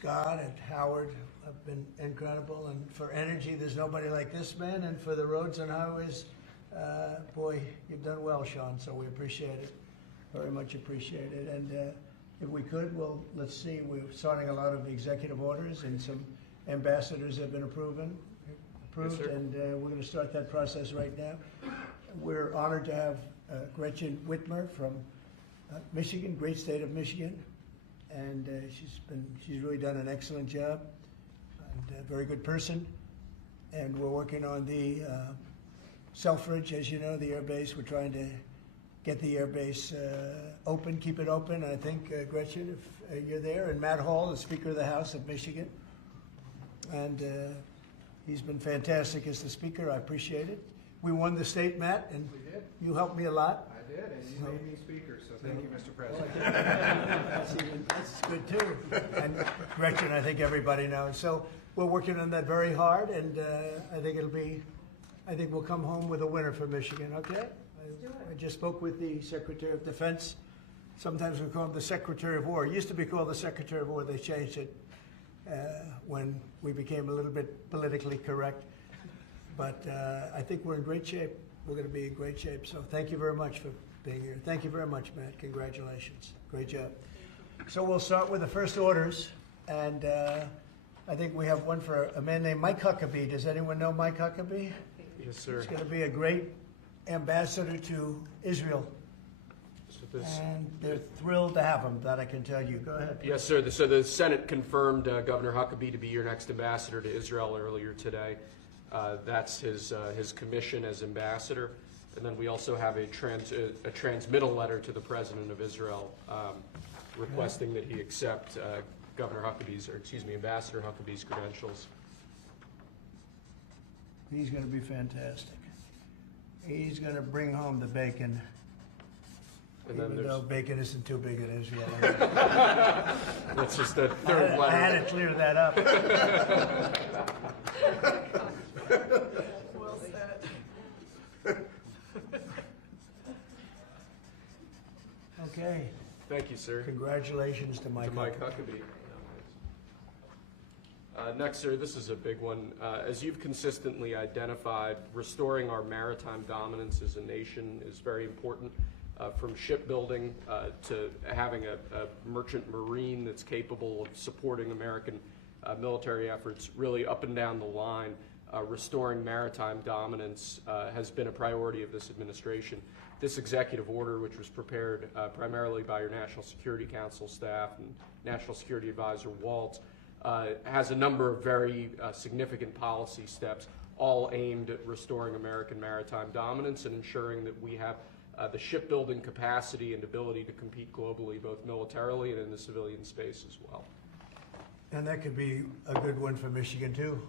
Scott and Howard have been incredible, and for energy, there's nobody like this man, and for the roads and highways, boy, you've done well, Sean, so we appreciate it, very much appreciate it. And if we could, well, let's see, we're starting a lot of executive orders, and some ambassadors have been approved, Yes, sir. and we're going to start that process right now. We're honored to have Gretchen Whitmer from Michigan, great state of Michigan, and she's really done an excellent job, and a very good person. And we're working on the Selfridge, as you know, the air base. We're trying to get the air base open, keep it open. I think, Gretchen, if you're there, and Matt Hall, the Speaker of the House of Michigan, and he's been fantastic as the Speaker. I appreciate it. We won the state, Matt, and We did. you helped me a lot. I did, and you made me speaker, so thank you, Mr. President. That's good too. And Gretchen, I think everybody knows. So we're working on that very hard, and I think we'll come home with a winner for Michigan, okay? I just spoke with the Secretary of Defense. Sometimes we call him the Secretary of War. It used to be called the Secretary of War. They changed it when we became a little bit politically correct. But I think we're in great shape. We're going to be in great shape. So thank you very much for being here. Thank you very much, Matt. Congratulations. Great job. So we'll start with the first orders. And I think we have one for a man named Mike Huckabee. Does anyone know Mike Huckabee? Yes, sir. He's going to be a great ambassador to Israel. And they're thrilled to have him, that I can tell you. Go ahead. Yes, sir. So the Senate confirmed Governor Huckabee to be your next ambassador to Israel earlier today. That's his commission as ambassador. And then we also have a transmittal letter to the President of Israel requesting that he accept Ambassador Huckabee's credentials. He's going to be fantastic. He's going to bring home the bacon. And then Even though bacon isn't too big in Israel. that's just the third letter. I had to clear that up. Well said. Okay. Thank you, sir. Congratulations to Mike. To Mike Huckabee. Next, sir, this is a big one. As you've consistently identified, restoring our maritime dominance as a nation is very important. From shipbuilding to having a merchant marine that's capable of supporting American military efforts, really up and down the line, restoring maritime dominance has been a priority of this administration. This executive order, which was prepared primarily by your National Security Council staff and National Security Advisor Waltz, has a number of very significant policy steps, all aimed at restoring American maritime dominance and ensuring that we have the shipbuilding capacity and ability to compete globally, both militarily and in the civilian space as well. And that could be a good one for Michigan too,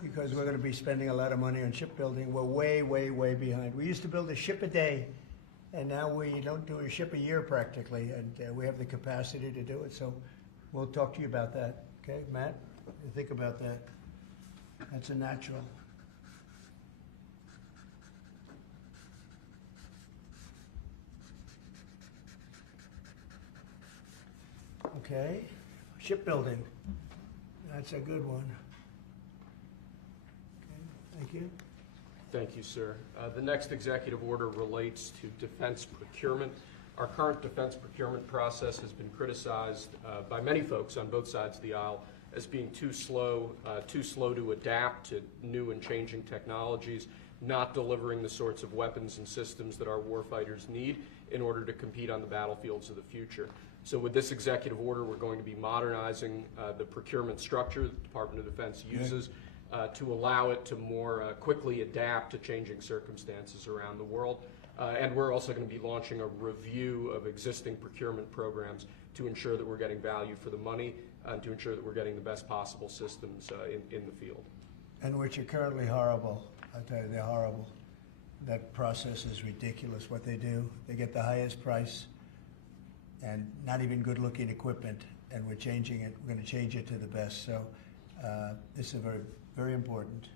because we're going to be spending a lot of money on shipbuilding. We're way, way, way behind. We used to build a ship a day, and now we don't do a ship a year practically, and we have the capacity to do it. So we'll talk to you about that. Okay, Matt? Think about that. That's a natural. Okay, shipbuilding. That's a good one. Okay, thank you. Thank you, sir. The next executive order relates to defense procurement. Our current defense procurement process has been criticized by many folks on both sides of the aisle as being too slow to adapt to new and changing technologies, not delivering the sorts of weapons and systems that our warfighters need in order to compete on the battlefields of the future. So with this executive order, we're going to be modernizing the procurement structure the Department of Defense uses to allow it to more quickly adapt to changing circumstances around the world. And we're also going to be launching a review of existing procurement programs to ensure that we're getting value for the money and to ensure that we're getting the best possible systems in the field. And which are currently horrible. I tell you, they're horrible. That process is ridiculous what they do. They get the highest price and not even good-looking equipment, and we're changing it. We're going to change it to the best. So this is very, very important.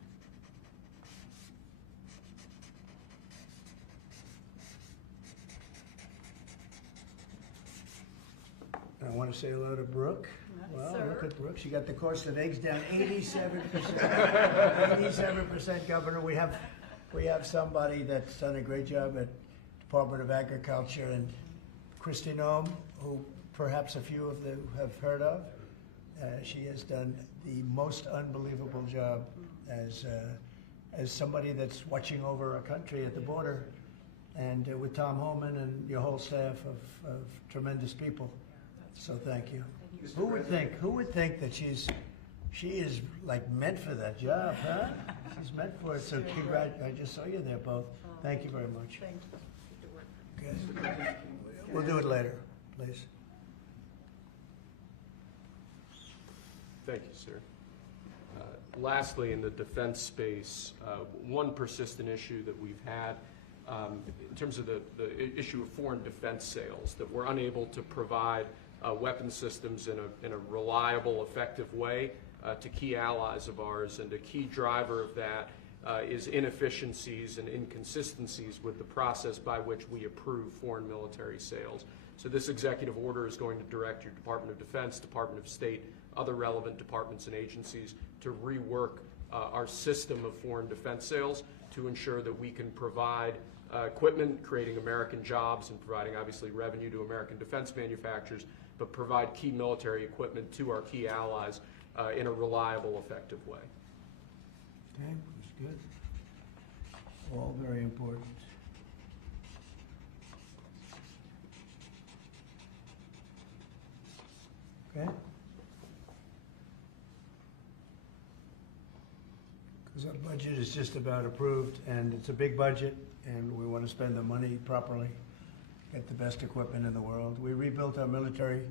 I want to say hello to Brooke. Well, Sir. look at Brooke. She got the cost of eggs down 87%. 87%, Governor. We have somebody that's done a great job at Department of Agriculture, and Christy Nome, who perhaps a few of you have heard of. She has done the most unbelievable job as somebody that's watching over our country at the border, and with Tom Holman and your whole staff of tremendous people. So thank you. Who would think that she is like meant for that job, huh? She's meant for it. So I just saw you there both. Thank you very much. Thank you. Good. We'll do it later, please. Thank you, sir. Lastly, in the defense space, one persistent issue that we've had in terms of the issue of foreign defense sales, that we're unable to provide weapon systems in a reliable, effective way to key allies of ours, and a key driver of that is inefficiencies and inconsistencies with the process by which we approve foreign military sales. So this executive order is going to direct your Department of Defense, Department of State, other relevant departments and agencies to rework our system of foreign defense sales to ensure that we can provide equipment, creating American jobs and providing obviously revenue to American defense manufacturers, but provide key military equipment to our key allies in a reliable, effective way. Okay, that's good. All very important. Okay? Because our budget is just about approved, and it's a big budget, and we want to spend the money properly, get the best equipment in the world. We rebuilt our military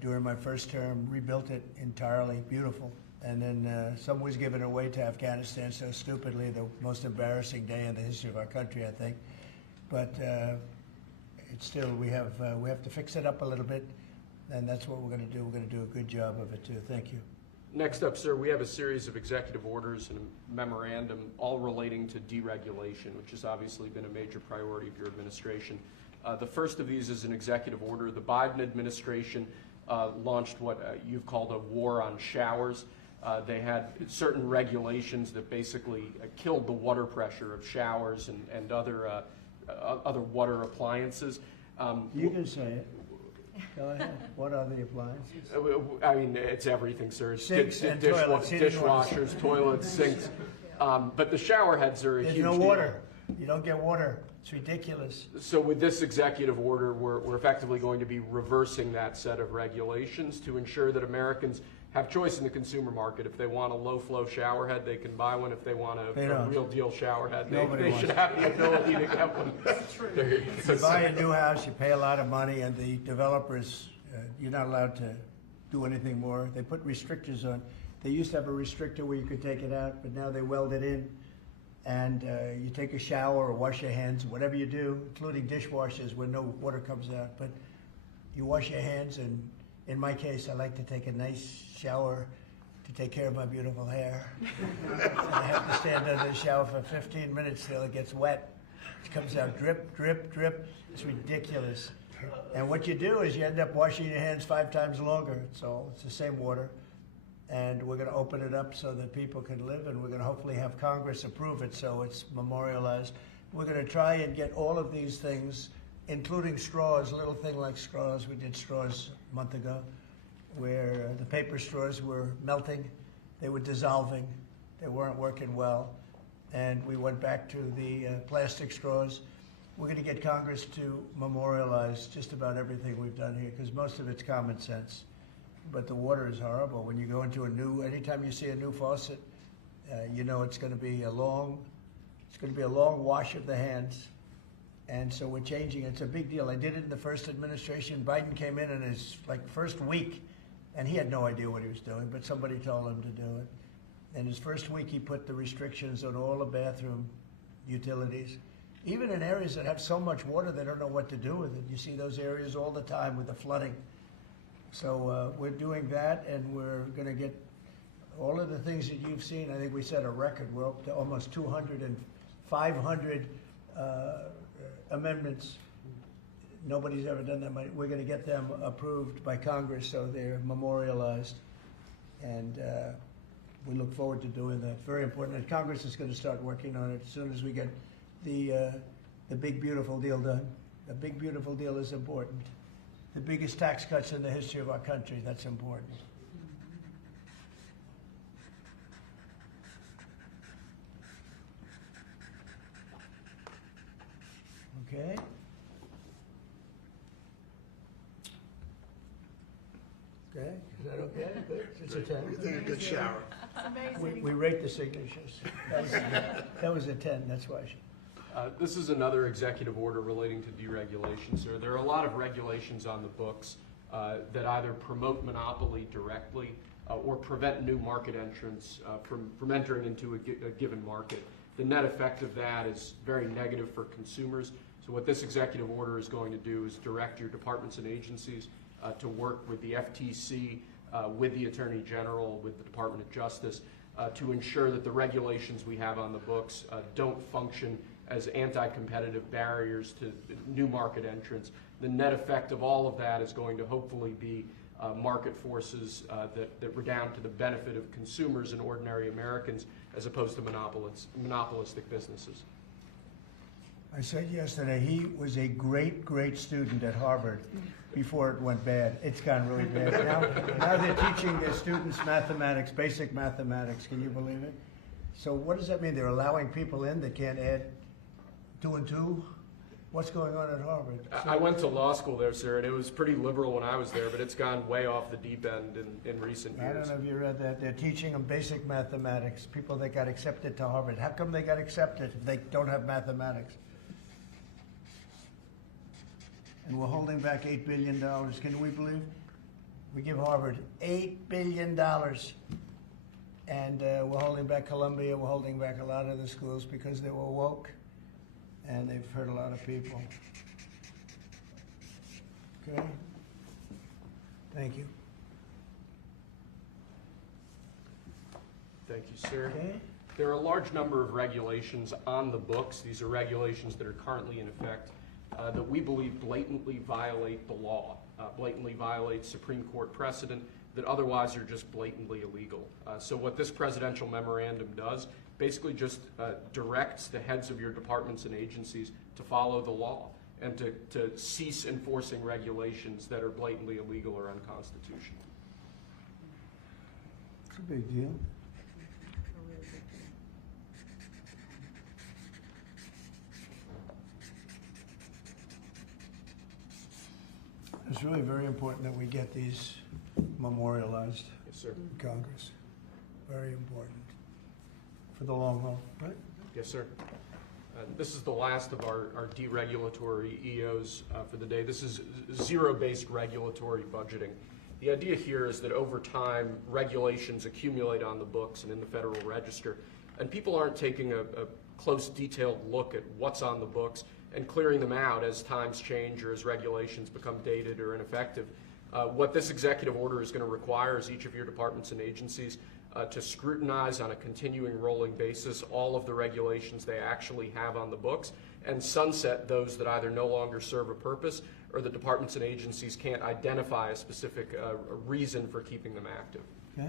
during my first term, rebuilt it entirely, beautiful. And then some was given away to Afghanistan so stupidly, the most embarrassing day in the history of our country, I think. But it's still, we have to fix it up a little bit, and that's what we're going to do. We're going to do a good job of it too. Thank you. Next up, sir, we have a series of executive orders and a memorandum all relating to deregulation, which has obviously been a major priority of your administration. The first of these is an executive order. The Biden administration launched what you've called a war on showers. They had certain regulations that basically killed the water pressure of showers and other water appliances. You can say it. Go ahead. What are the appliances? I mean, it's everything, sir. It's Sinks and toilets, heating dishwashers, toilets, sinks. But the shower heads are a There's huge no deal. water. You don't get water. It's ridiculous. So with this executive order, we're effectively going to be reversing that set of regulations to ensure that Americans have choice in the consumer market. If they want a low-flow shower head, they can buy one. If they want a real deal shower head, they should have the ability to get one. There you go. You buy a new house, you pay a lot of money, and the developers, you're not allowed to do anything more. They put restrictors on. They used to have a restrictor where you could take it out, but now they weld it in. And you take a shower or wash your hands, whatever you do, including dishwashers where no water comes out. But you wash your hands, and in my case, I like to take a nice shower to take care of my beautiful hair. And I have to stand under the shower for 15 minutes till it gets wet. It comes out drip, drip, drip. It's ridiculous. And what you do is you end up washing your hands 5 times longer. So it's the same water. And we're going to open it up so that people can live, and we're going to hopefully have Congress approve it so it's memorialized. We're going to try and get all of these things, including straws, a little thing like straws. We did straws a month ago, where the paper straws were melting, they were dissolving, they weren't working well, and we went back to the plastic straws. We're going to get Congress to memorialize just about everything we've done here, because most of it's common sense. But the water is horrible. When you go into anytime you see a new faucet, you know it's going to be a long wash of the hands. And so we're changing. It's a big deal. I did it in the first administration. Biden came in his first week, and he had no idea what he was doing, but somebody told him to do it. In his first week, he put the restrictions on all the bathroom utilities, even in areas that have so much water they don't know what to do with it. You see those areas all the time with the flooding. So we're doing that, and we're going to get all of the things that you've seen. I think we set a record. We're up to almost 200 and 500 amendments, Nobody's ever done that. We're going to get them approved by Congress, so they're memorialized. And we look forward to doing that. Very important. And Congress is going to start working on it as soon as we get the big beautiful deal done. The big beautiful deal is important. The biggest tax cuts in the history of our country. That's important. Okay. Okay, is that okay? Good. It's a 10. You take a good shower. We rate the signatures. That was a 10, that's why. This is another executive order relating to deregulation, sir. There are a lot of regulations on the books that either promote monopoly directly or prevent new market entrants from entering into a given market. The net effect of that is very negative for consumers. So what this executive order is going to do is direct your departments and agencies to work with the FTC, with the Attorney General, with the Department of Justice, to ensure that the regulations we have on the books don't function as anti-competitive barriers to new market entrants. The net effect of all of that is going to hopefully be market forces that redound to the benefit of consumers and ordinary Americans as opposed to monopolistic businesses. I said yesterday, he was a great, great student at Harvard before it went bad. It's gone really bad. Now they're teaching their students mathematics, basic mathematics. Can you believe it? So what does that mean? They're allowing people in that can't add 2 and 2? What's going on at Harvard? I went to law school there, sir, and it was pretty liberal when I was there, but it's gone way off the deep end in recent I years. don't know if you read that. They're teaching them basic mathematics, people that got accepted to Harvard. How come they got accepted if they don't have mathematics? And we're holding back $8 billion. Can we believe? We give Harvard $8 billion. And we're holding back Columbia. We're holding back a lot of the schools because they were woke. And they've hurt a lot of people. Okay? Thank you. Thank you, sir. Okay? There are a large number of regulations on the books. These are regulations that are currently in effect that we believe blatantly violate the law, blatantly violate Supreme Court precedent that otherwise are just blatantly illegal. So what this presidential memorandum does basically just directs the heads of your departments and agencies to follow the law and to cease enforcing regulations that are blatantly illegal or unconstitutional. It's a big deal. It's really very important that we get these memorialized Yes, sir. in Congress. Very important for the long haul, right? Yes, sir. This is the last of our deregulatory EOs for the day. This is zero-based regulatory budgeting. The idea here is that over time, regulations accumulate on the books and in the Federal Register, and people aren't taking a close, detailed look at what's on the books and clearing them out as times change or as regulations become dated or ineffective. What this executive order is going to require is each of your departments and agencies to scrutinize on a continuing rolling basis all of the regulations they actually have on the books and sunset those that either no longer serve a purpose or the departments and agencies can't identify a specific reason for keeping them active. Okay?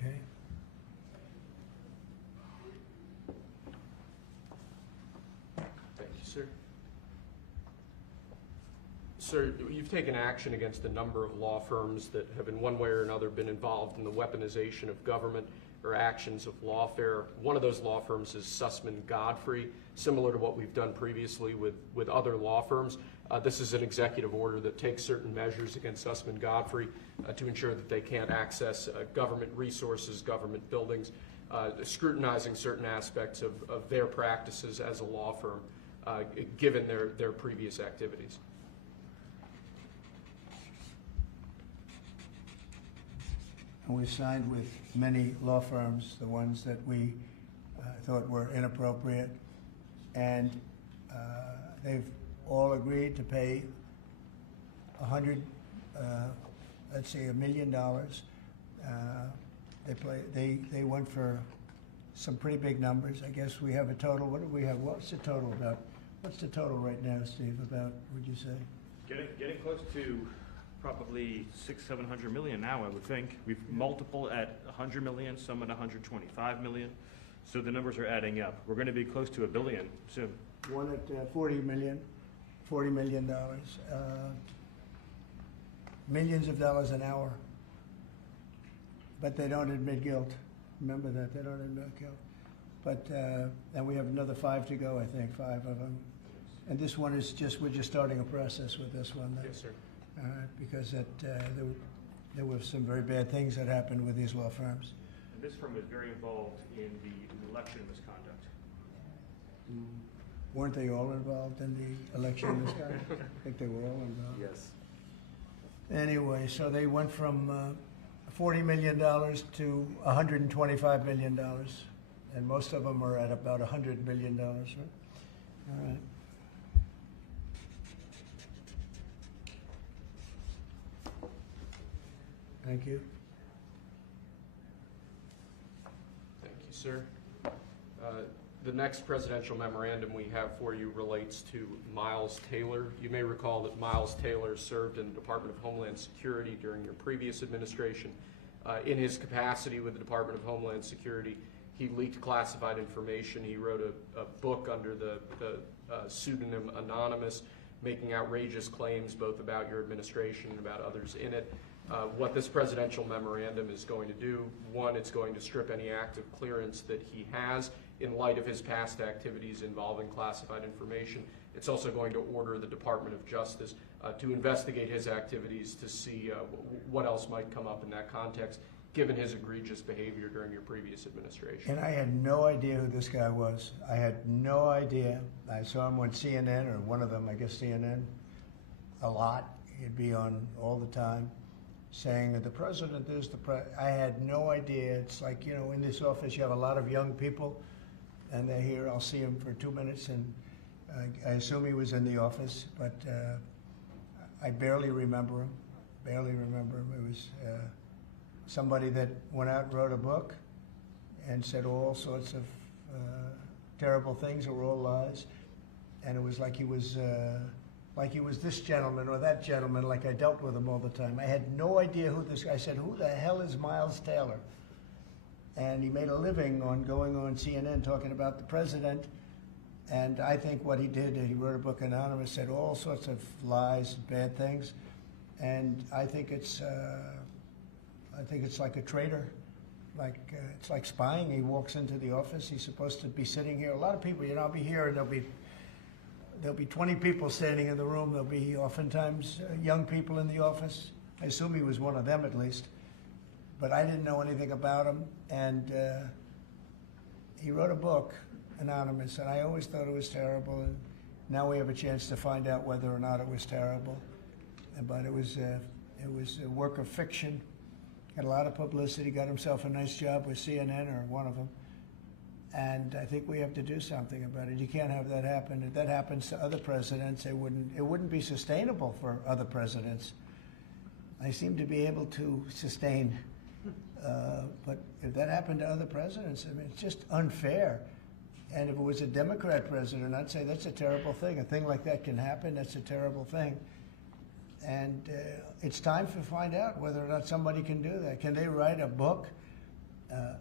Okay. Thank you, sir. Sir, you've taken action against a number of law firms that have in one way or another been involved in the weaponization of government or actions of lawfare. One of those law firms is Sussman Godfrey, similar to what we've done previously with other law firms. This is an executive order that takes certain measures against Sussman Godfrey to ensure that they can't access government resources, government buildings, scrutinizing certain aspects of their practices as a law firm, given their previous activities. And we've signed with many law firms, the ones that we thought were inappropriate, and they've all agreed to pay $100 let's say $1 million. They went for some pretty big numbers. I guess we have a total, what do we have, what's the total about? What's the total right now, Steve, about, would you say? Getting close to probably 600-700 million now, I would think. We've multiple at 100 million, some at 125 million. So the numbers are adding up. We're going to be close to $1 billion soon. One at $40 million. Millions of dollars an hour. But they don't admit guilt. Remember that, they don't admit guilt. But, and we have another 5 to go, I think, 5 of them. And this one is just, we're just starting a process with this one. Yes, sir. Because there were some very bad things that happened with these law firms. And this firm was very involved in the election misconduct. Weren't they all involved in the election misconduct? I think they were all involved. Yes. Anyway, so they went from $40 million to $125 million. And most of them are at about $100 million, right? All right. Thank you. Thank you, sir. The next presidential memorandum we have for you relates to Miles Taylor. You may recall that Miles Taylor served in the Department of Homeland Security during your previous administration. In his capacity with the Department of Homeland Security, he leaked classified information. He wrote a book under the pseudonym Anonymous, making outrageous claims both about your administration and about others in it. What this presidential memorandum is going to do, one, it's going to strip any active clearance that he has in light of his past activities involving classified information. It's also going to order the Department of Justice to investigate his activities to see what else might come up in that context, given his egregious behavior during your previous administration. And I had no idea who this guy was. I had no idea. I saw him on CNN, or one of them, I guess CNN, a lot. He'd be on all the time, saying that the president is the president. I had no idea. It's like, you know, in this office you have a lot of young people, and they're here. I'll see him for 2 minutes, and I assume he was in the office, but I barely remember him. It was somebody that went out and wrote a book and said all sorts of terrible things that were all lies, and it was like he was this gentleman or that gentleman, like I dealt with him all the time. I had no idea who this guy. I said, who the hell is Miles Taylor? And he made a living on going on CNN talking about the president. And I think what he did, he wrote a book, Anonymous, said all sorts of lies, bad things. And I think it's like a traitor. It's like spying. He walks into the office. He's supposed to be sitting here. A lot of people, you know, I'll be here and there'll be 20 people standing in the room. There'll be oftentimes young people in the office. I assume he was one of them at least. But I didn't know anything about him. And he wrote a book, Anonymous, and I always thought it was terrible. And now we have a chance to find out whether or not it was terrible. But it was a work of fiction. Got a lot of publicity. Got himself a nice job with CNN, or one of them. And I think we have to do something about it. You can't have that happen. If that happens to other presidents, it wouldn't be sustainable for other presidents. I seem to be able to sustain. But if that happened to other presidents, I mean, it's just unfair. And if it was a Democrat president, I'd say that's a terrible thing. A thing like that can happen. That's a terrible thing. And it's time to find out whether or not somebody can do that. Can they write a book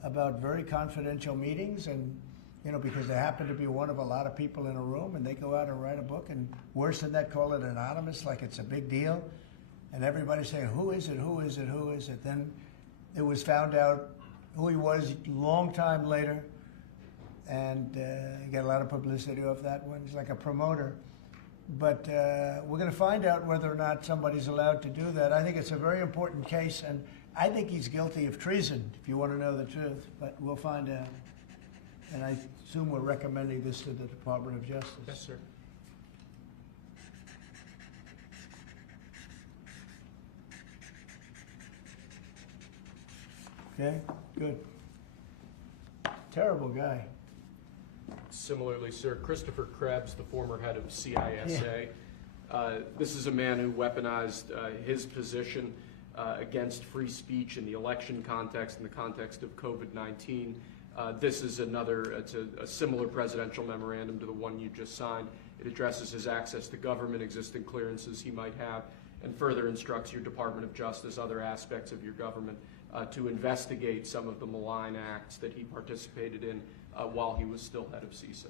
about very confidential meetings, and you know, because they happen to be one of a lot of people in a room, and they go out and write a book, and worse than that, call it anonymous, like it's a big deal, and everybody's saying, who is it? Then it was found out who he was a long time later, and he got a lot of publicity off that one. He's like a promoter. But we're going to find out whether or not somebody's allowed to do that. I think it's a very important case, and I think he's guilty of treason, if you want to know the truth. But we'll find out. And I assume we're recommending this to the Department of Justice. Yes, sir. Okay, good. Terrible guy. Similarly, sir, Christopher Krebs, the former head of CISA. This is a man who weaponized his position against free speech in the election context, in the context of COVID-19. This is it's a similar presidential memorandum to the one you just signed. It addresses his access to government, existing clearances he might have, and further instructs your Department of Justice, other aspects of your government, to investigate some of the malign acts that he participated in while he was still head of CISA.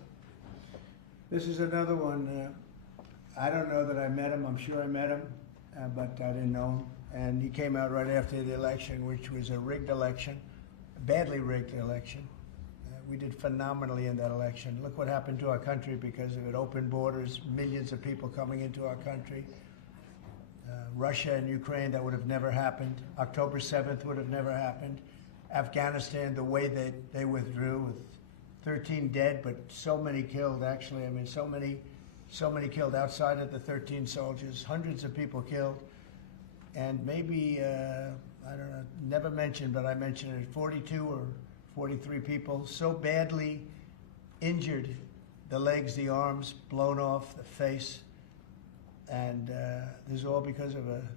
This is another one. I don't know that I met him. I'm sure I met him, but I didn't know him. And he came out right after the election, which was a rigged election, a badly rigged election. We did phenomenally in that election. Look what happened to our country because of it. Open borders, millions of people coming into our country. Russia and Ukraine, that would have never happened. October 7th would have never happened. Afghanistan, the way they withdrew with 13 dead, but so many killed, actually. I mean, so many killed outside of the 13 soldiers, hundreds of people killed. And maybe, I don't know, never mentioned, but I mentioned it, 42 or 43 people so badly injured, the legs, the arms, blown off, the face. And this is all because of an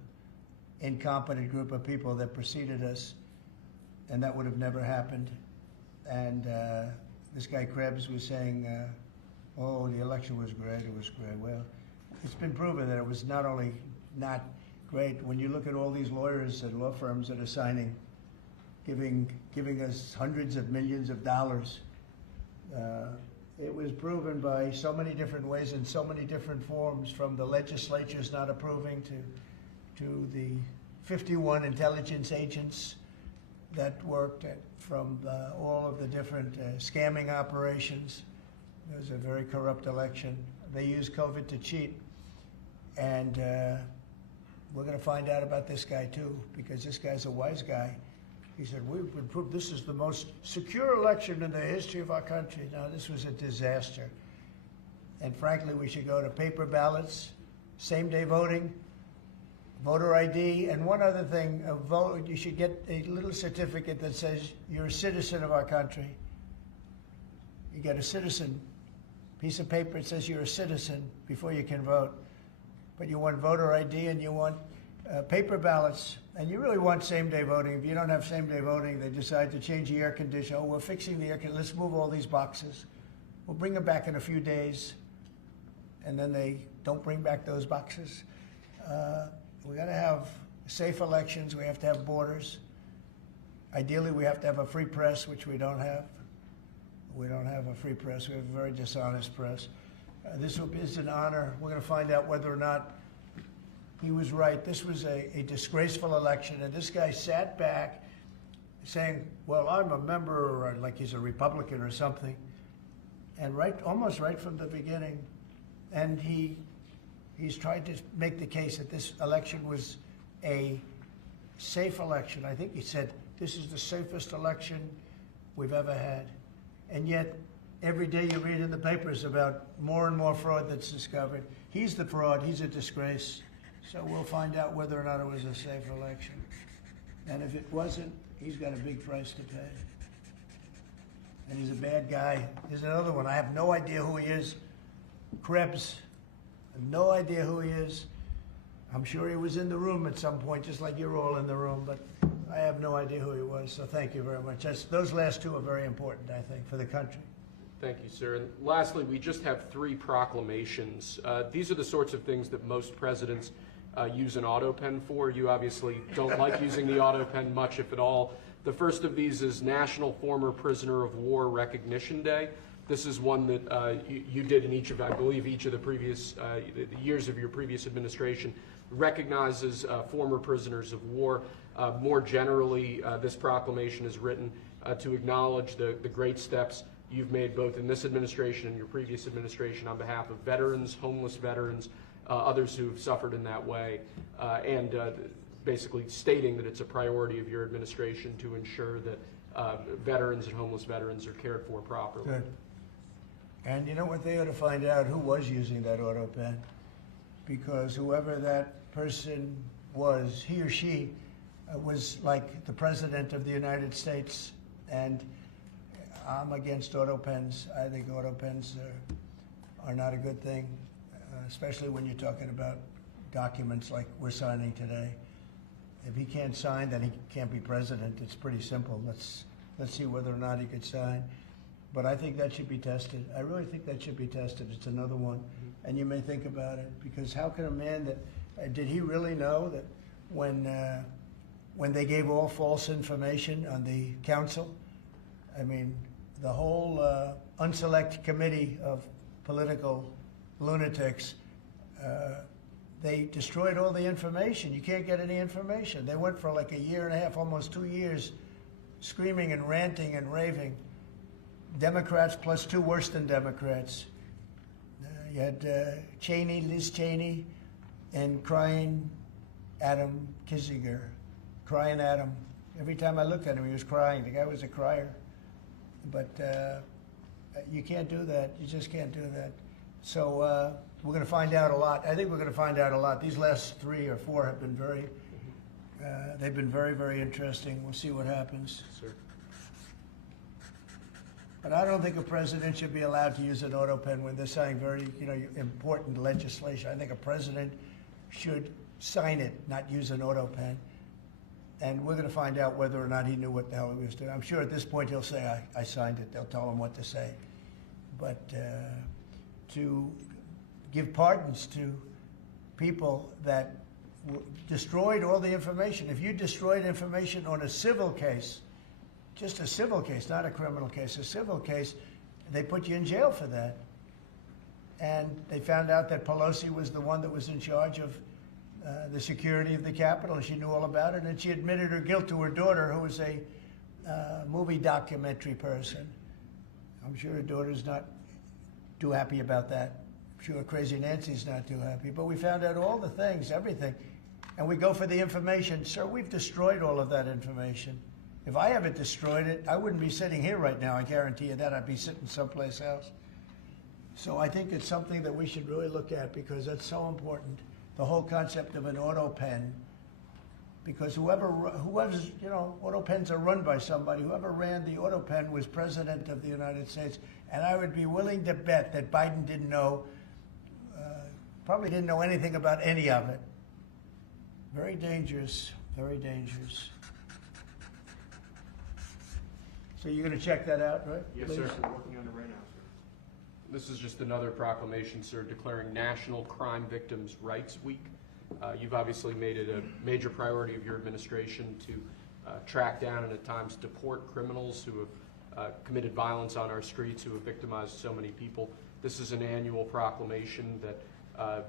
incompetent group of people that preceded us, and that would have never happened. And this guy Krebs was saying, oh, the election was great, it was great. Well, it's been proven that it was not only not great. When you look at all these lawyers and law firms that are signing, giving us hundreds of millions of dollars, it was proven by so many different ways in so many different forms, from the legislatures not approving to the 51 intelligence agents that worked from all of the different scamming operations. It was a very corrupt election. They used COVID to cheat. And we're going to find out about this guy too, because this guy's a wise guy. He said, we've been proved this is the most secure election in the history of our country. Now, this was a disaster. And frankly, we should go to paper ballots, same-day voting, voter ID, and one other thing, you should get a little certificate that says you're a citizen of our country. You get a citizen piece of paper that says you're a citizen before you can vote. But you want voter ID and you want paper ballots, and you really want same-day voting. If you don't have same-day voting, they decide to change the air conditioner. Oh, we're fixing the air conditioner. Let's move all these boxes. We'll bring them back in a few days, and then they don't bring back those boxes. We got to have safe elections. We have to have borders. Ideally, we have to have a free press, which we don't have. We don't have a free press. We have a very dishonest press. This is an honor. We're going to find out whether or not he was right. This was a disgraceful election, and this guy sat back saying, well, I'm a member, or like he's a Republican or something, and almost right from the beginning. And he's tried to make the case that this election was a safe election. I think he said, this is the safest election we've ever had. And yet, every day you read in the papers about more and more fraud that's discovered. He's the fraud. He's a disgrace. So we'll find out whether or not it was a safe election. And if it wasn't, he's got a big price to pay. And he's a bad guy. Here's another one. I have no idea who he is. Krebs. I have no idea who he is. I'm sure he was in the room at some point, just like you're all in the room, but I have no idea who he was. So thank you very much. Those last two are very important, I think, for the country. Thank you, sir. And lastly, we just have 3 proclamations. These are the sorts of things that most presidents use an auto pen for. You obviously don't like using the auto pen much, if at all. The first of these is National Former Prisoner of War Recognition Day. This is one that you did in each of, I believe, each of the previous years of your previous administration, recognizes former prisoners of war. More generally, this proclamation is written to acknowledge the great steps you've made both in this administration and your previous administration on behalf of veterans, homeless veterans, others who have suffered in that way, and basically stating that it's a priority of your administration to ensure that veterans and homeless veterans are cared for properly. Good. And you know what? They ought to find out who was using that auto pen, because whoever that person was, he or she was like the President of the United States, and I'm against auto pens. I think auto pens are not a good thing, especially when you're talking about documents like we're signing today. if he can't sign, then he can't be president. It's pretty simple. Let's see whether or not he could sign. But I think that should be tested. I really think that should be tested. It's another one. And you may think about it, because how can a man that, did he really know that when they gave all false information on the council, I mean, the whole unselect committee of political lunatics, they destroyed all the information. You can't get any information. They went for like a year and a half, almost 2 years, screaming and ranting and raving. Democrats plus two worse than Democrats. You had Liz Cheney, and crying Adam Kinzinger. Crying Adam. Every time I looked at him, he was crying. The guy was a crier. But you can't do that. You just can't do that. So we're going to find out a lot. I think we're going to find out a lot. These last 3 or 4 have been they've been very, very interesting. We'll see what happens. Sir. But I don't think a president should be allowed to use an auto pen when they're signing very, important legislation. I think a president should sign it, not use an auto pen. And we're going to find out whether or not he knew what the hell he was doing. I'm sure at this point he'll say, I signed it. They'll tell him what to say. But to give pardons to people that destroyed all the information. If you destroyed information on a civil case, just a civil case, not a criminal case, a civil case, they put you in jail for that. And they found out that Pelosi was the one that was in charge of the security of the Capitol, and she knew all about it, and she admitted her guilt to her daughter, who was a movie documentary person. I'm sure her daughter's not too happy about that. I'm sure Crazy Nancy's not too happy. But we found out all the things, everything. And we go for the information. Sir, we've destroyed all of that information. If I haven't destroyed it, I wouldn't be sitting here right now. I guarantee you that. I'd be sitting someplace else. So I think it's something that we should really look at, because that's so important. The whole concept of an auto pen, because whoever's, auto pens are run by somebody. Whoever ran the auto pen was president of the United States. And I would be willing to bet that Biden didn't know, probably didn't know anything about any of it. Very dangerous, very dangerous. So you're going to check that out, right? Yes, please? sir. We're working on it right now, sir. This is just another proclamation, sir, declaring National Crime Victims' Rights Week. You've obviously made it a major priority of your administration to track down and at times deport criminals who have committed violence on our streets, who have victimized so many people. This is an annual proclamation that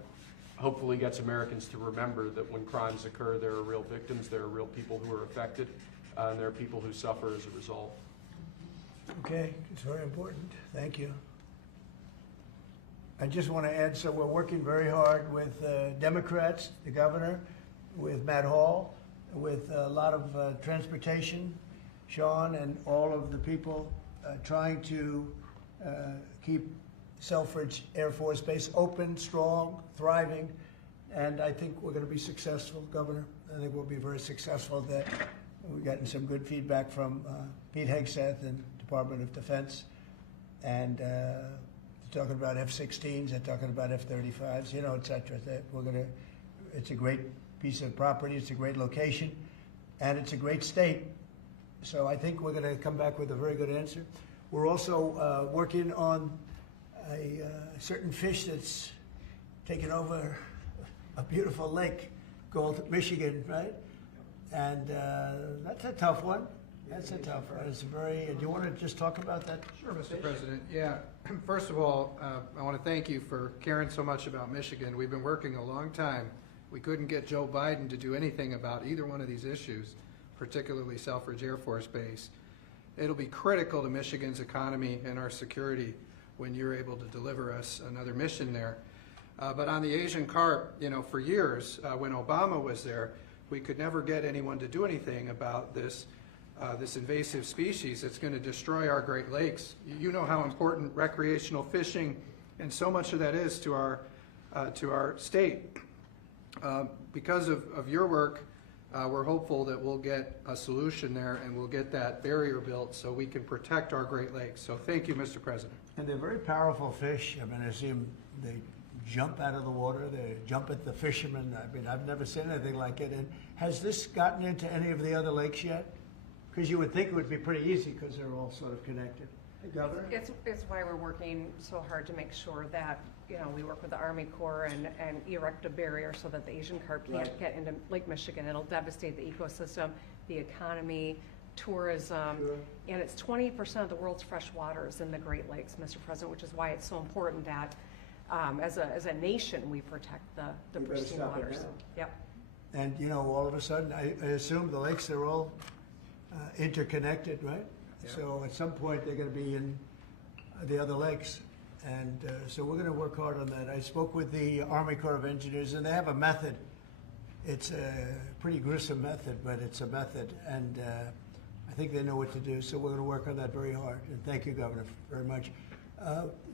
hopefully gets Americans to remember that when crimes occur, there are real victims, there are real people who are affected, and there are people who suffer as a result. Okay, it's very important. Thank you. I just want to add, so we're working very hard with Democrats, the governor, with Matt Hall, with a lot of transportation, Sean, and all of the people trying to keep Selfridge Air Force Base open, strong, thriving, and I think we're going to be successful, Governor. I think we'll be very successful at that. We've gotten some good feedback from Pete Hegseth and Department of Defense, and talking about F-16s, they're talking about F-35s, et cetera. It's a great piece of property, it's a great location, and it's a great state. So I think we're going to come back with a very good answer. We're also working on a certain fish that's taken over a beautiful lake called Michigan, right? And that's a tough one. That's a tough one. It's very. Do you want to just talk about that? Sure, Mr. President. Yeah. First of all, I want to thank you for caring so much about Michigan. We've been working a long time. We couldn't get Joe Biden to do anything about either one of these issues, particularly Selfridge Air Force Base. It'll be critical to Michigan's economy and our security when you're able to deliver us another mission there. But on the Asian carp, for years, when Obama was there, we could never get anyone to do anything about this invasive species that's going to destroy our Great Lakes. You know how important recreational fishing and so much of that is to our state. Because of your work, we're hopeful that we'll get a solution there and we'll get that barrier built so we can protect our Great Lakes. So thank you, Mr. President. And they're very powerful fish. I mean, I see them, they jump out of the water. They jump at the fishermen. I mean, I've never seen anything like it. And has this gotten into any of the other lakes yet? Because you would think it would be pretty easy because they're all sort of connected. Hey, Governor? It's why we're working so hard to make sure that, we work with the Army Corps and erect a barrier so that the Asian carp can't Right. get into Lake Michigan. It'll devastate the ecosystem, the economy, tourism. Sure. And it's 20% of the world's fresh waters in the Great Lakes, Mr. President, which is why it's so important that, as a nation, we protect the We better pristine stop it waters. now. Yep. And, all of a sudden, I assume the lakes are all interconnected, right? Yeah. So at some point, they're going to be in the other lakes. And so we're going to work hard on that. I spoke with the Army Corps of Engineers, and they have a method. It's a pretty gruesome method, but it's a method. And I think they know what to do. So we're going to work on that very hard. And thank you, Governor, very much.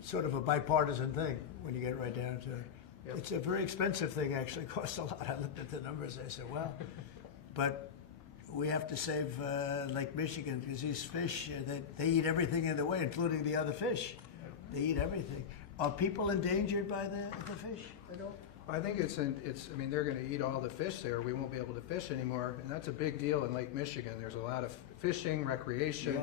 Sort of a bipartisan thing when you get right down to it. Yep. It's a very expensive thing, actually. It costs a lot. I looked at the numbers. I said, well, but we have to save Lake Michigan because these fish, they eat everything in the way, including the other fish. They eat everything. Are people endangered by the fish? I don't. I think I mean, they're gonna eat all the fish there. We won't be able to fish anymore, and that's a big deal in Lake Michigan. There's a lot of fishing, recreation,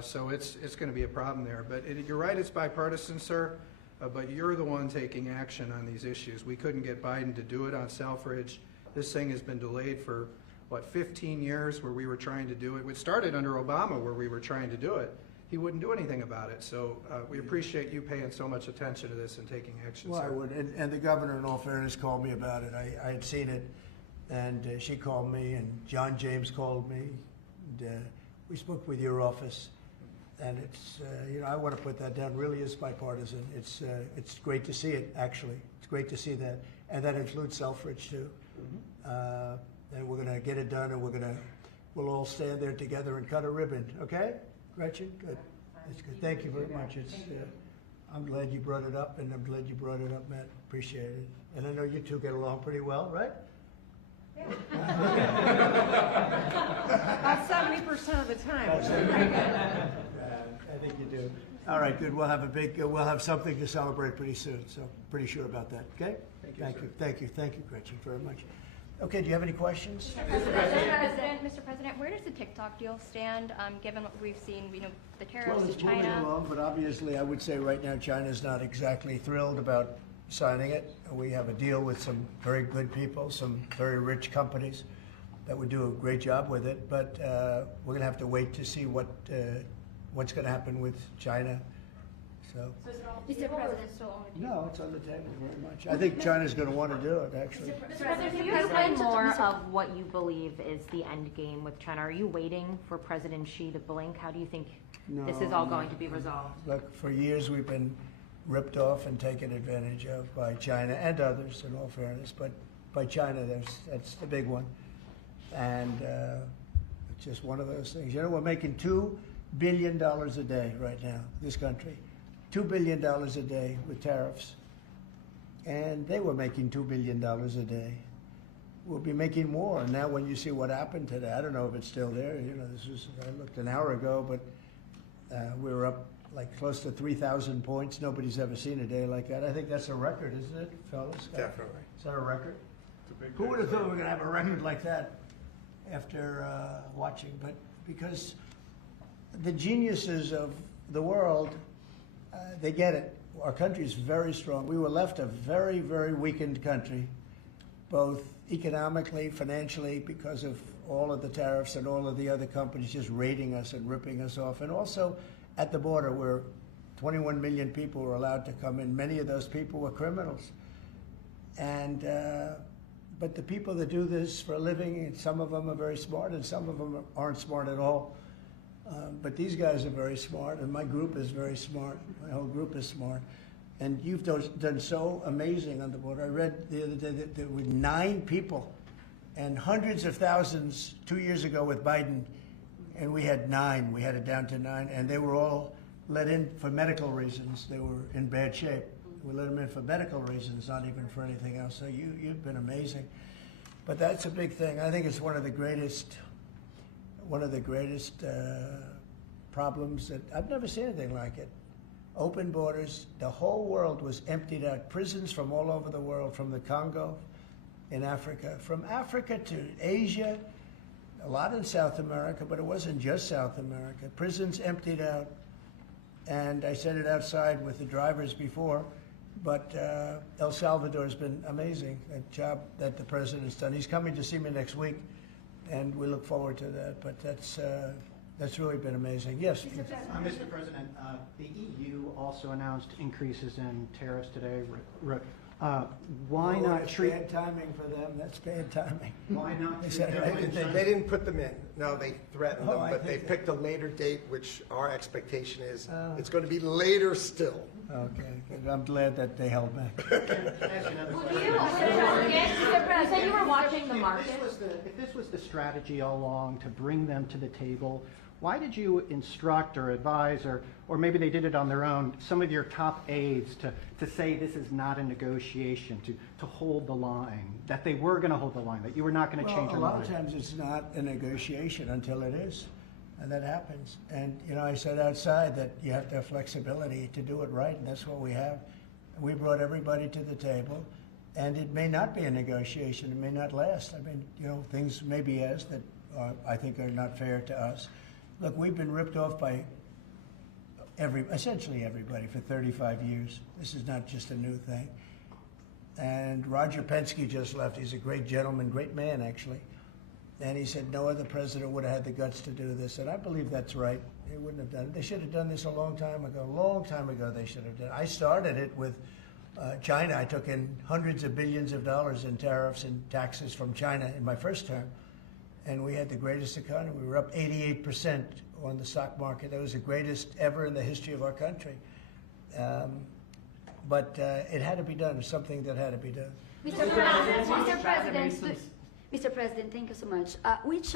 so it's gonna be a problem there. But you're right, it's bipartisan, sir, but you're the one taking action on these issues. We couldn't get Biden to do it on Selfridge. This thing has been delayed for, 15 years where we were trying to do it. It started under Obama where we were trying to do it. He wouldn't do anything about it. So we appreciate you paying so much attention to this and taking action, Well, sir. I would, and the governor, in all fairness, called me about it. I had seen it, and she called me, and John James called me, and we spoke with your office, and it's, I want to put that down. Really is bipartisan. It's great to see it. Actually, it's great to see that, and that includes Selfridge too. And we're going to get it done, and we'll all stand there together and cut a ribbon. Okay? Gretchen, good. That's good. Thank you very much. It's, I'm glad you brought it up, and I'm glad you brought it up, Matt. Appreciate it. And I know you two get along pretty well, right? About 70% of the time. I think you do. All right, good. We'll have something to celebrate pretty soon. So pretty sure about that. Okay? Thank you, Gretchen, very much. Okay, do you have any questions? Mr. President, where does the TikTok deal stand, given what we've seen, the tariffs Well, to it's moving China? along, but obviously I would say right now China's not exactly thrilled about signing it. We have a deal with some very good people, some very rich companies that would do a great job with it, but we're going to have to wait to see what's going to happen with China. So, Mr. President, still on the table? no, it's on the table very much. I think China's going to want to do it, actually. Mr. President, Can you explain more of what you believe is the end game with China? Are you waiting for President Xi to blink? How do you think this is all going to be resolved? Look, for years we've been ripped off and taken advantage of by China and others, in all fairness, but by China, that's the big one. And it's just one of those things. We're making $2 billion a day right now, this country. $2 billion a day with tariffs. And they were making $2 billion a day. We'll be making more. And now when you see what happened today, I don't know if it's still there. I looked an hour ago, but we were up like close to 3,000 points. Nobody's ever seen a day like that. I think that's a record, isn't it, fellas? Definitely. Is that a record? Who would have thought we were going to have a record like that after watching? But because the geniuses of the world, they get it. Our country is very strong. We were left a very, very weakened country, both economically, financially, because of all of the tariffs and all of the other companies just raiding us and ripping us off. And also at the border where 21 million people were allowed to come in. Many of those people were criminals. And but the people that do this for a living, some of them are very smart and some of them aren't smart at all. But these guys are very smart, and my group is very smart. My whole group is smart. And you've done so amazing on the border. I read the other day that there were 9 people and hundreds of thousands 2 years ago with Biden, and we had 9. We had it down to 9, and they were all let in for medical reasons. They were in bad shape. We let them in for medical reasons, not even for anything else. So you've been amazing. But that's a big thing. I think it's one of the greatest problems that I've never seen anything like it. open borders. The whole world was emptied out. Prisons from all over the world, from the Congo, in Africa, from Africa to Asia, a lot in South America, but it wasn't just South America. Prisons emptied out, and I said it outside with the drivers before, but El Salvador has been amazing, a job that the president's done. He's coming to see me next week, and we look forward to that, but that's really been amazing. Yes? Mr. President, the EU also announced increases in tariffs today. Why not That's treat? bad timing for them, that's bad timing. Why not They treat said it them right like at the They didn't put them in. No, they threatened Oh, them, I but they think that- picked a later date, which our expectation is Oh. it's going to be later still. Okay, good. I'm glad that they held back. You said you were watching the market. If this was the strategy all along to bring them to the table, why did you instruct or advise, or maybe they did it on their own, some of your top aides to say this is not a negotiation, to hold the line, that they were going to hold the line, that you were not going to change Well, your a lot mind? of times it's not a negotiation until it is, and that happens. And, you know, I said outside that you have to have flexibility to do it right, and that's what we have. We brought everybody to the table, and it may not be a negotiation, it may not last. I mean, you know, things may be asked that I think are not fair to us. Look, we've been ripped off by essentially everybody for 35 years. This is not just a new thing. And Roger Penske just left. He's a great gentleman, great man, actually. And he said no other president would have had the guts to do this. And I believe that's right. They wouldn't have done it. They should have done this a long time ago. A long time ago they should have done it. I started it with China. I took in hundreds of billions of dollars in tariffs and taxes from China in my first term. And we had the greatest economy. We were up 88% on the stock market. That was the greatest ever in the history of our country. But it had to be done. It's something that had to be done. Mr. President, thank you so much. Which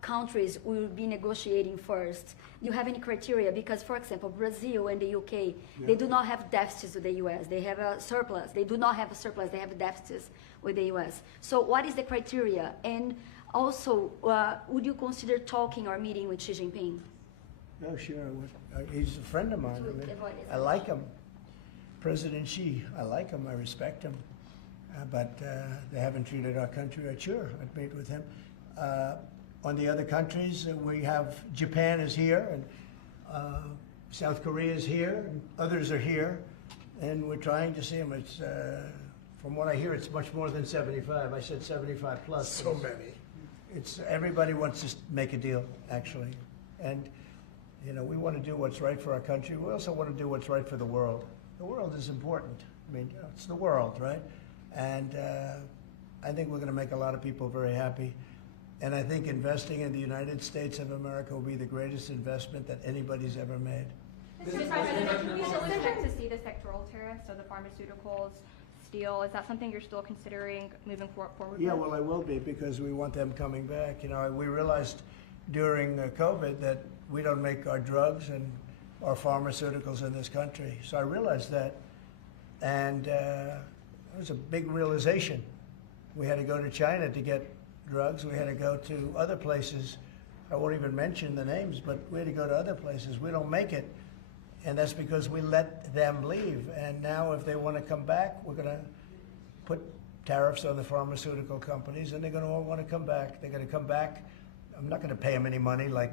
countries will be negotiating first? Do you have any criteria? Because, for example, Brazil and the UK, they do not have deficits with the US. They have a surplus. They do not have a surplus. They have deficits with the US. So what is the criteria? And also, would you consider talking or meeting with Xi Jinping? Oh, sure. He's a friend of mine. I like him. President Xi, I like him. I respect him. But they haven't treated our country right. Sure, I'd meet with him. On the other countries, we have Japan is here, and South Korea is here, and others are here, and we're trying to see them. It's, from what I hear, it's much more than 75. I said 75 plus. So many. It's everybody wants to make a deal, actually, and you know we want to do what's right for our country. We also want to do what's right for the world. The world is important. I mean, you know, it's the world, right? And I think we're going to make a lot of people very happy. And I think investing in the United States of America will be the greatest investment that anybody's ever made. Mr. President, do we still expect to see the sectoral tariffs, so the pharmaceuticals, steel? Is that something you're still considering moving forward Yeah, with? well, I will be because we want them coming back. You know, we realized during COVID that we don't make our drugs and our pharmaceuticals in this country. So I realized that, and it was a big realization. We had to go to China to get drugs. We had to go to other places. I won't even mention the names, but we had to go to other places. We don't make it, and that's because we let them leave. And now if they want to come back, we're going to put tariffs on the pharmaceutical companies, and they're going to all want to come back. They're going to come back. I'm not going to pay them any money like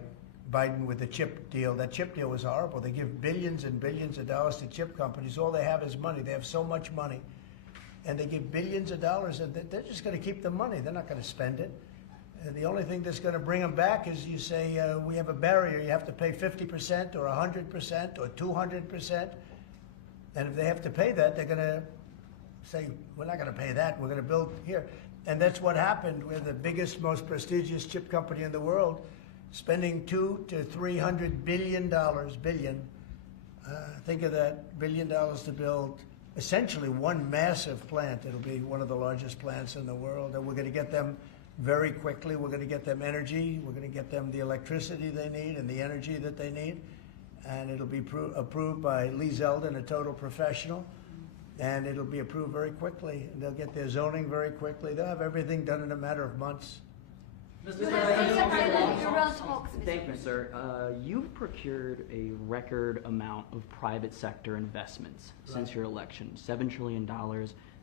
Biden with the chip deal. That chip deal was horrible. They give billions and billions of dollars to chip companies. All they have is money. They have so much money. And they give billions of dollars, and they're just going to keep the money. They're not going to spend it. The only thing that's going to bring them back is you say, we have a barrier. You have to pay 50% or 100% or 200%. And if they have to pay that, they're going to say, we're not going to pay that. We're going to build here. And that's what happened. We're the biggest, most prestigious chip company in the world, spending $200 to $300 billion. Think of that, $1 billion to build essentially one massive plant. It'll be one of the largest plants in the world, and we're going to get them very quickly. We're going to get them energy. We're going to get them the electricity they need and the energy that they need, and it'll be approved by Lee Zeldin, a total professional, and it'll be approved very quickly. And they'll get their zoning very quickly. They'll have everything done in a matter of months. Iran talks, Mr. Thank you, President. sir. You've procured a record amount of private sector investments since your election, $7 trillion.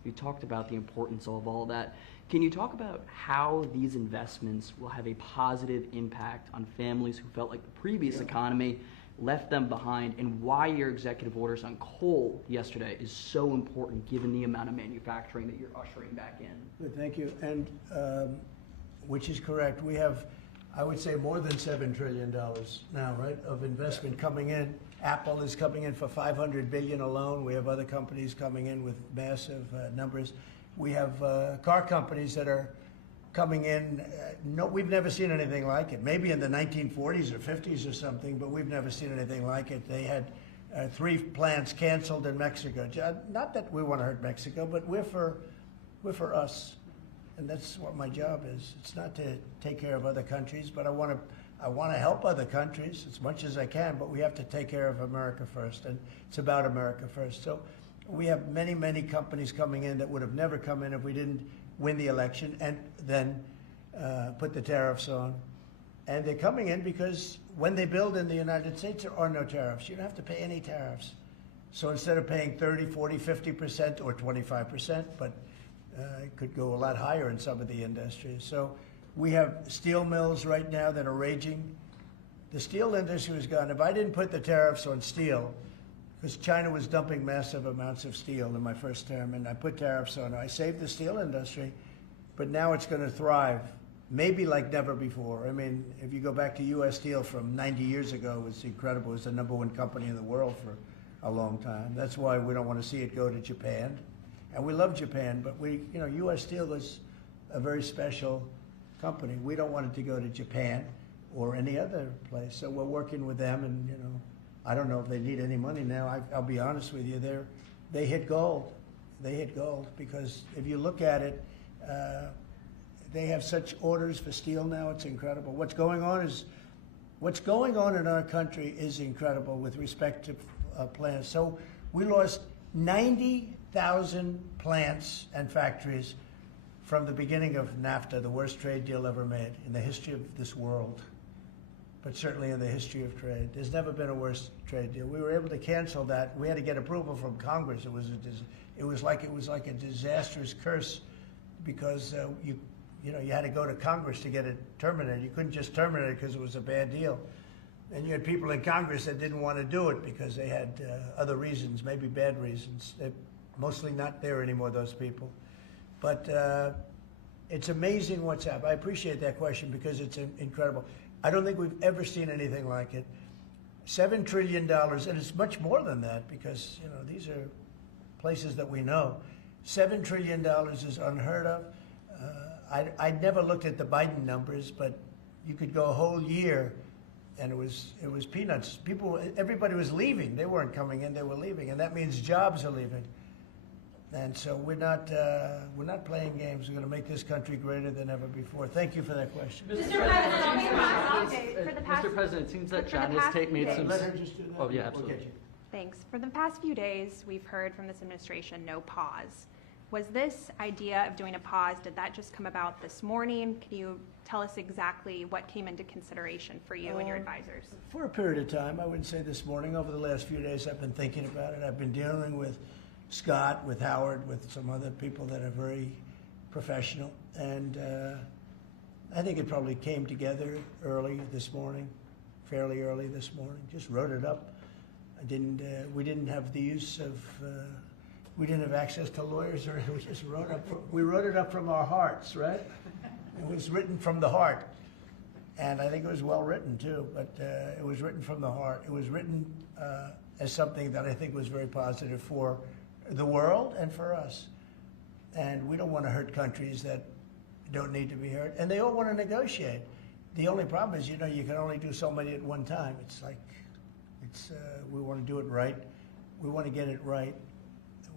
You talked about the importance of all that. Can you talk about how these investments will have a positive impact on families who felt like the previous economy left them behind, and why your executive orders on coal yesterday is so important given the amount of manufacturing that you're ushering back in? Good, thank you. And which is correct. We have, I would say, more than $7 trillion now, right, of investment coming in. Apple is coming in for $500 billion alone. We have other companies coming in with massive numbers. We have car companies that are coming in. No, we've never seen anything like it. Maybe in the 1940s or 50s or something, but we've never seen anything like it. They had 3 plants canceled in Mexico. Not that we want to hurt Mexico, but we're for us. And that's what my job is. It's not to take care of other countries, but I want to help other countries as much as I can, but we have to take care of America first, and it's about America first. So we have many, many companies coming in that would have never come in if we didn't win the election and then put the tariffs on. And they're coming in because when they build in the United States, there are no tariffs. You don't have to pay any tariffs. So instead of paying 30, 40, 50% or 25%, but it could go a lot higher in some of the industries. So we have steel mills right now that are raging. The steel industry was gone. If I didn't put the tariffs on steel, because China was dumping massive amounts of steel in my first term, and I put tariffs on it, I saved the steel industry, but now it's going to thrive, maybe like never before. I mean, if you go back to U.S. Steel from 90 years ago, it was incredible. It was the #1 company in the world for a long time. That's why we don't want to see it go to Japan. And we love Japan, but U.S. Steel is a very special company. We don't want it to go to Japan or any other place. So we're working with them, and I don't know if they need any money now. I'll be honest with you, they hit gold. They hit gold because if you look at it, they have such orders for steel now. It's incredible. What's going on in our country is incredible with respect to plants. So we lost 90,000 plants and factories from the beginning of NAFTA, the worst trade deal ever made in the history of this world, but certainly in the history of trade. There's never been a worse trade deal. We were able to cancel that. We had to get approval from Congress. It was like a disastrous curse because you had to go to Congress to get it terminated. You couldn't just terminate it because it was a bad deal. And you had people in Congress that didn't want to do it because they had other reasons, maybe bad reasons. They're mostly not there anymore, those people. But it's amazing what's happened. I appreciate that question because it's incredible. I don't think we've ever seen anything like it. $7 trillion, and it's much more than that because these are places that we know. $7 trillion is unheard of. I never looked at the Biden numbers, but you could go a whole year and it was peanuts. Everybody was leaving. They weren't coming in, they were leaving, and that means jobs are leaving. And so we're not playing games. We're going to make this country greater than ever before. Thank you for that question. Mr. President, it seems that John has made some. Let her just do that. Oh, yeah, absolutely. Thanks. For the past few days, we've heard from this administration no pause. Was this idea of doing a pause, did that just come about this morning? Can you tell us exactly what came into consideration for you and your advisors? For a period of time, I wouldn't say this morning. Over the last few days, I've been thinking about it. I've been dealing with Scott, with Howard, with some other people that are very professional. And I think it probably came together early this morning, fairly early this morning. Just wrote it up. We didn't have the use of, we didn't have access to lawyers, or we just we wrote it up from our hearts, right? It was written from the heart. And I think it was well written too, but it was written from the heart. It was written as something that I think was very positive for the world and for us. And we don't want to hurt countries that don't need to be hurt. And they all want to negotiate. The only problem is, you can only do so many at one time. We want to do it right. We want to get it right.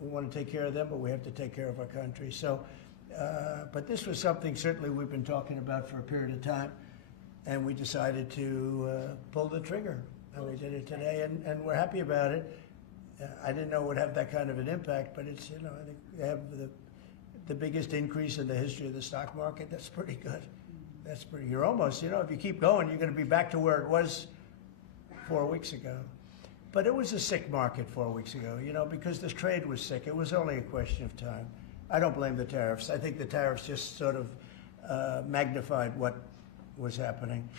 We want to take care of them, but we have to take care of our country. So, but this was something certainly we've been talking about for a period of time, and we decided to pull the trigger. And we did it today, and we're happy about it. I didn't know it would have that kind of an impact, but it's, I think they have the biggest increase in the history of the stock market. That's pretty good. That's pretty, you're almost, if you keep going, you're going to be back to where it was 4 weeks ago. But it was a sick market 4 weeks ago, because this trade was sick. It was only a question of time. I don't blame the tariffs. I think the tariffs just sort of magnified what was happening.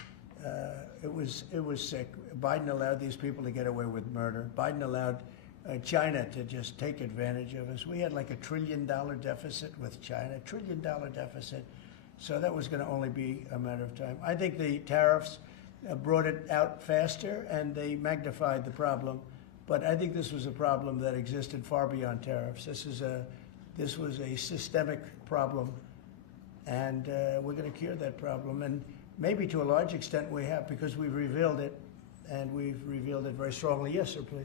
It was sick. Biden allowed these people to get away with murder. Biden allowed China to just take advantage of us. We had like $1 trillion deficit with China, $1 trillion deficit. So that was going to only be a matter of time. I think the tariffs brought it out faster and they magnified the problem. But I think this was a problem that existed far beyond tariffs. This was a systemic problem, and we're going to cure that problem. And maybe to a large extent we have, because we've revealed it, and we've revealed it very strongly. Yes, sir, please.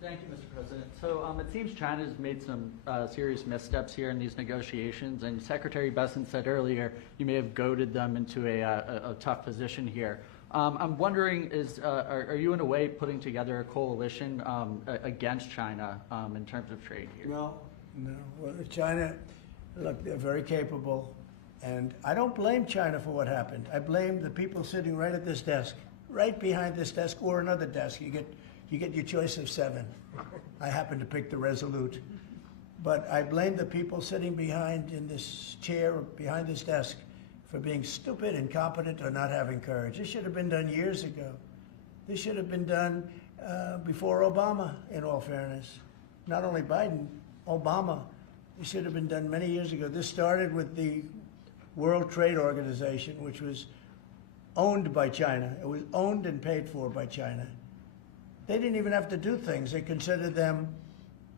Thank you, Mr. President. So it seems China's made some serious missteps here in these negotiations, and Secretary Bessent said earlier you may have goaded them into a tough position here. I'm wondering, are you in a way putting together a coalition against China in terms of trade here? No. Well, China, look, they're very capable, and I don't blame China for what happened. I blame the people sitting right at this desk, right behind this desk, or another desk. You get your choice of 7. I happen to pick the Resolute. But I blame the people sitting behind in this chair, behind this desk, for being stupid, incompetent, or not having courage. This should have been done years ago. This should have been done before Obama, in all fairness. Not only Biden, Obama. It should have been done many years ago. This started with the World Trade Organization, which was owned by China. It was owned and paid for by China. They didn't even have to do things. They considered them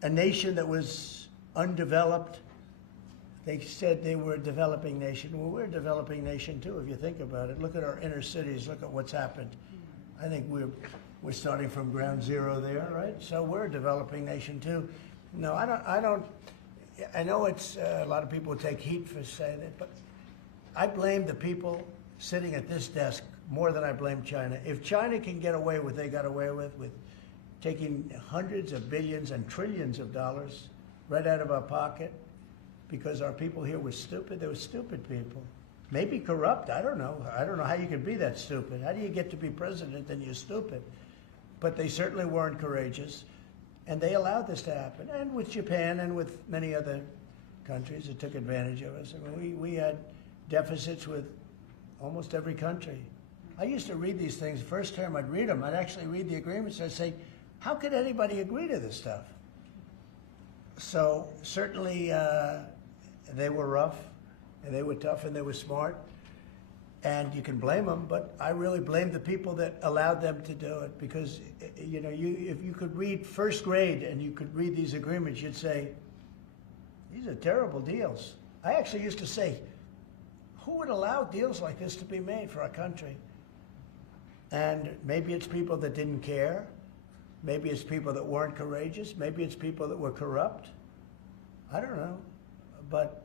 a nation that was undeveloped. They said they were a developing nation. Well, we're a developing nation too, if you think about it. Look at our inner cities. Look at what's happened. I think we're starting from ground zero there, right? So we're a developing nation too. No, I don't. I know it's a lot of people take heat for saying it, but I blame the people sitting at this desk more than I blame China. If China can get away with what they got away with taking hundreds of billions and trillions of dollars right out of our pocket because our people here were stupid, they were stupid people. Maybe corrupt, I don't know. I don't know how you can be that stupid. How do you get to be president and you're stupid? But they certainly weren't courageous, and they allowed this to happen. And with Japan and with many other countries that took advantage of us. I mean, we had deficits with almost every country. I used to read these things. The first term I'd read them. I'd actually read the agreements. I'd say, how could anybody agree to this stuff? So certainly they were rough, and they were tough, and they were smart. And you can blame them, but I really blame the people that allowed them to do it, because if you could read first grade and you could read these agreements, you'd say, these are terrible deals. I actually used to say, who would allow deals like this to be made for our country? And maybe it's people that didn't care. Maybe it's people that weren't courageous. Maybe it's people that were corrupt. I don't know. But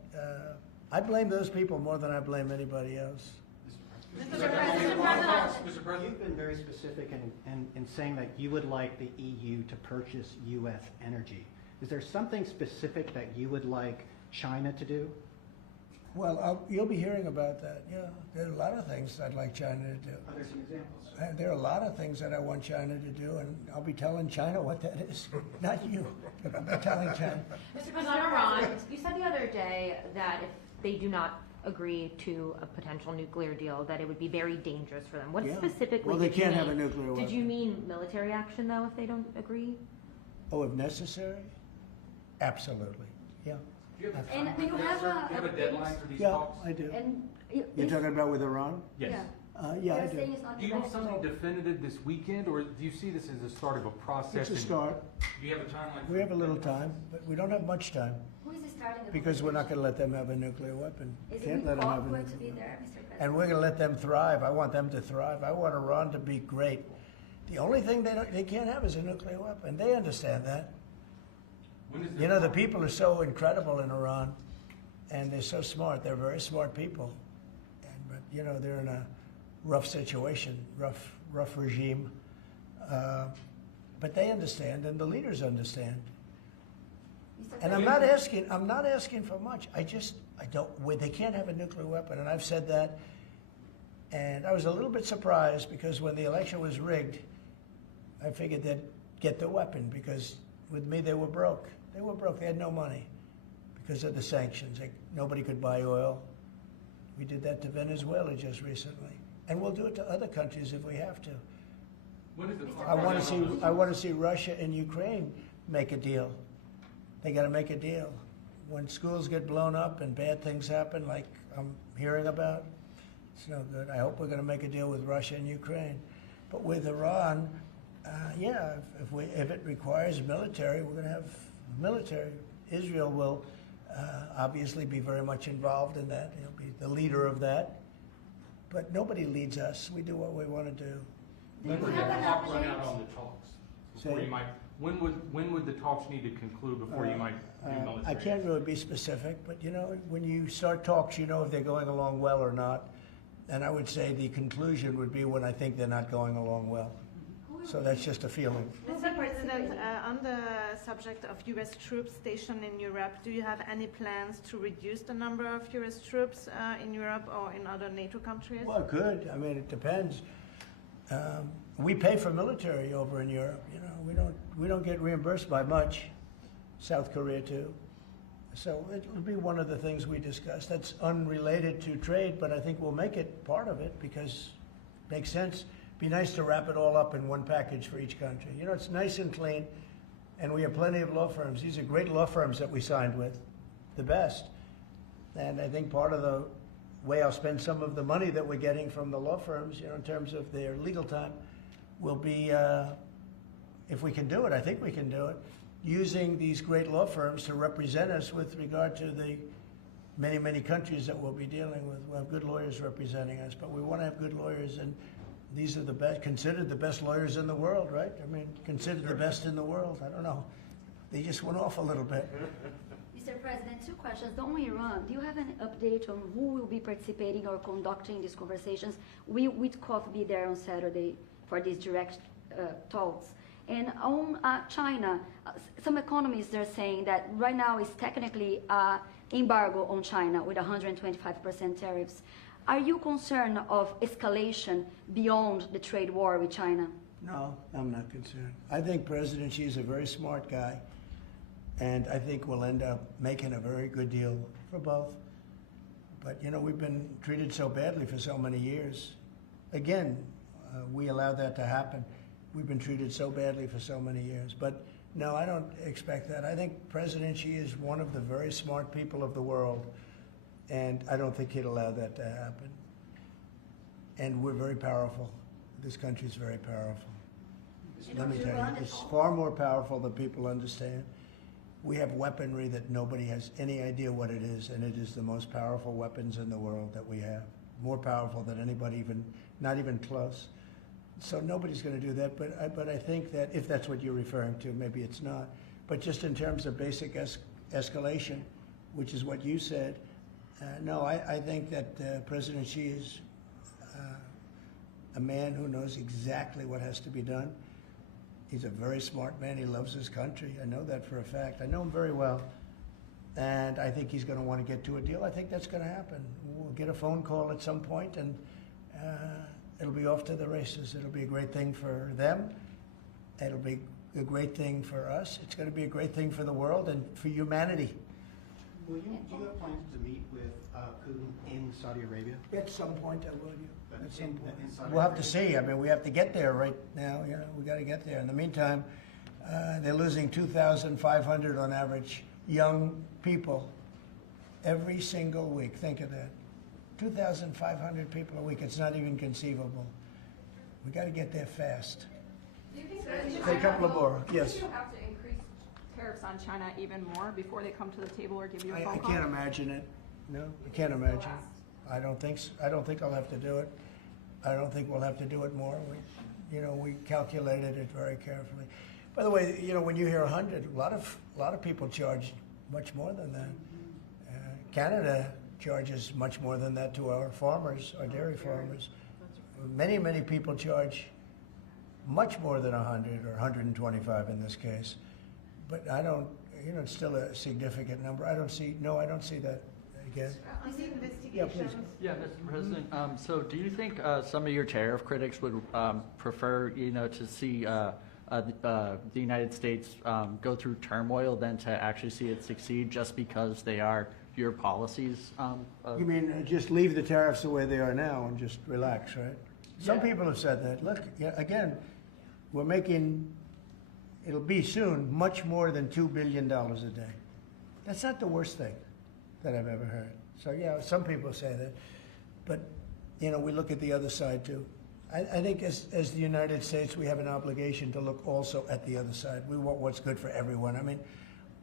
I blame those people more than I blame anybody else. Mr. President. You've been very specific in saying that you would like the EU to purchase U.S. energy. Is there something specific that you would like China to do? Well, you'll be hearing about that. Yeah, there are a lot of things I'd like China to do. Are there some examples? There are a lot of things that I want China to do, and I'll be telling China what that is. Not you, but I'll be telling China. Mr. President, on Iran, you said the other day that if they do not agree to a potential nuclear deal, that it would be very dangerous for them. What specifically Well, they did you can't mean? have a nuclear weapon. Did you mean military action, though, if they don't agree? Oh, if necessary? Absolutely, yeah. And you have a deadline for these Yeah, talks? I do. And You're talking about with Iran? Yes. Yeah, I They're do. saying it's not Do you have something debatable. definitive this weekend, or do you see this as the start of a process? It's a start. Do you have a timeline? We have a little time, but we don't have much time, Who is starting the because we're not going to let them have a nuclear weapon. Is Can't it let them have a going to nuclear be weapon. there, Mr. President? And we're going to let them thrive. I want them to thrive. I want Iran to be great. The only thing they can't have is a nuclear weapon. They understand that. The people are so incredible in Iran, and they're so smart. They're very smart people. But they're in a rough situation, rough regime. But they understand, and the leaders understand. And I'm not asking for much. I don't. They can't have a nuclear weapon, and I've said that. And I was a little bit surprised because when the election was rigged, I figured they'd get the weapon because with me they were broke. They were broke. They had no money because of the sanctions. Nobody could buy oil. We did that to Venezuela just recently. And we'll do it to other countries if we have to. When is the clock I want running to on see. this? I want to see Russia and Ukraine make a deal. They got to make a deal. When schools get blown up and bad things happen, like I'm hearing about, it's no good. I hope we're going to make a deal with Russia and Ukraine. But with Iran, yeah, if it requires military, we're going to have military. Israel will obviously be very much involved in that. He'll be the leader of that. But nobody leads us. We do what we want to do. When would the clock run out on the talks? Before Say- you might, when would the talks need to conclude before you might do military? I can't really be specific, but you know, when you start talks, you know if they're going along well or not. And I would say the conclusion would be when I think they're not going along well. So that's just a feeling. Mr. President, on the subject of U.S. troops stationed in Europe, do you have any plans to reduce the number of U.S. troops in Europe or in other NATO countries? Well, good. I mean, it depends. We pay for military over in Europe. You know, we don't get reimbursed by much. South Korea too. So it'll be one of the things we discuss. That's unrelated to trade, but I think we'll make it part of it because it makes sense. Be nice to wrap it all up in one package for each country. You know, it's nice and clean, and we have plenty of law firms. These are great law firms that we signed with, the best. And I think part of the way I'll spend some of the money that we're getting from the law firms, you know, in terms of their legal time, will be, if we can do it, I think we can do it, using these great law firms to represent us with regard to the many, many countries that we'll be dealing with. We'll have good lawyers representing us, but we want to have good lawyers, and these are the best, considered the best lawyers in the world, right? I mean, considered the best in the world. I don't know. They just went off a little bit. Mr. President, two questions. On Iran, do you have an update on who will be participating or conducting these conversations? Will Witkoff be there on Saturday for these direct talks? And on China, some economists are saying that right now is technically embargo on China with 125% tariffs. Are you concerned of escalation beyond the trade war with China? No, I'm not concerned. I think President Xi is a very smart guy, and I think we'll end up making a very good deal for both. But, you know, we've been treated so badly for so many years. Again, we allowed that to happen. We've been treated so badly for so many years. But, no, I don't expect that. I think President Xi is one of the very smart people of the world, and I don't think he'd allow that to happen. And we're very powerful. This country's very powerful. Let me tell you, it's far more powerful than people understand. We have weaponry that nobody has any idea what it is, and it is the most powerful weapons in the world that we have. More powerful than anybody even, not even close. So nobody's going to do that, but I think that if that's what you're referring to, maybe it's not. But just in terms of basic escalation, which is what you said, no, I think that President Xi is a man who knows exactly what has to be done. He's a very smart man. He loves his country. I know that for a fact. I know him very well. And I think he's going to want to get to a deal. I think that's going to happen. We'll get a phone call at some point, and it'll be off to the races. It'll be a great thing for them. It'll be a great thing for us. It's going to be a great thing for the world and for humanity. Do you have plans to meet with Putin in Saudi Arabia? At some point, I will. At some point. In Saudi We'll have to Arabia? see. I mean, we have to get there right now. You know, we got to get there. In the meantime, they're losing 2,500 on average young people every single week. Think of that. 2,500 people a week. It's not even conceivable. We got to get there fast. Do you think Say a couple of more. Yes. Do you have to increase tariffs on China even more before they come to the table or give you a phone I call? can't imagine it. No, I can't imagine. I don't think so. I don't think I'll have to do it. I don't think we'll have to do it more. We calculated it very carefully. By the way, you know, when you hear 100, a lot of people charge much more than that. Canada charges much more than that to our farmers, our dairy farmers. Many people charge much more than 100 or 125 in this case. But I don't, you know, it's still a significant number. I don't see that again. On the Yeah, please. investigations. Yeah, Mr. President, so do you think some of your tariff critics would prefer, to see the United States go through turmoil than to actually see it succeed just because they are your policies? You mean just leave the tariffs the way they are now and just relax, right? Some Yeah. people have said that. Look, yeah, again, we're making, it'll be soon, much more than $2 billion a day. That's not the worst thing that I've ever heard. So, yeah, some people say that. But, we look at the other side, too. I think as the United States, we have an obligation to look also at the other side. We want what's good for everyone. I mean,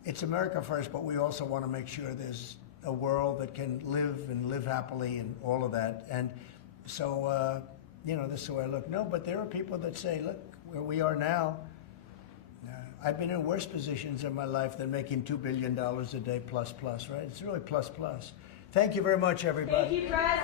it's America first, but we also want to make sure there's a world that can live happily and all of that. And so, this is the way I look. No, but there are people that say, look, where we are now, I've been in worse positions in my life than making $2 billion a day plus, right? It's really plus. Thank you very much, everybody. Thank you, President.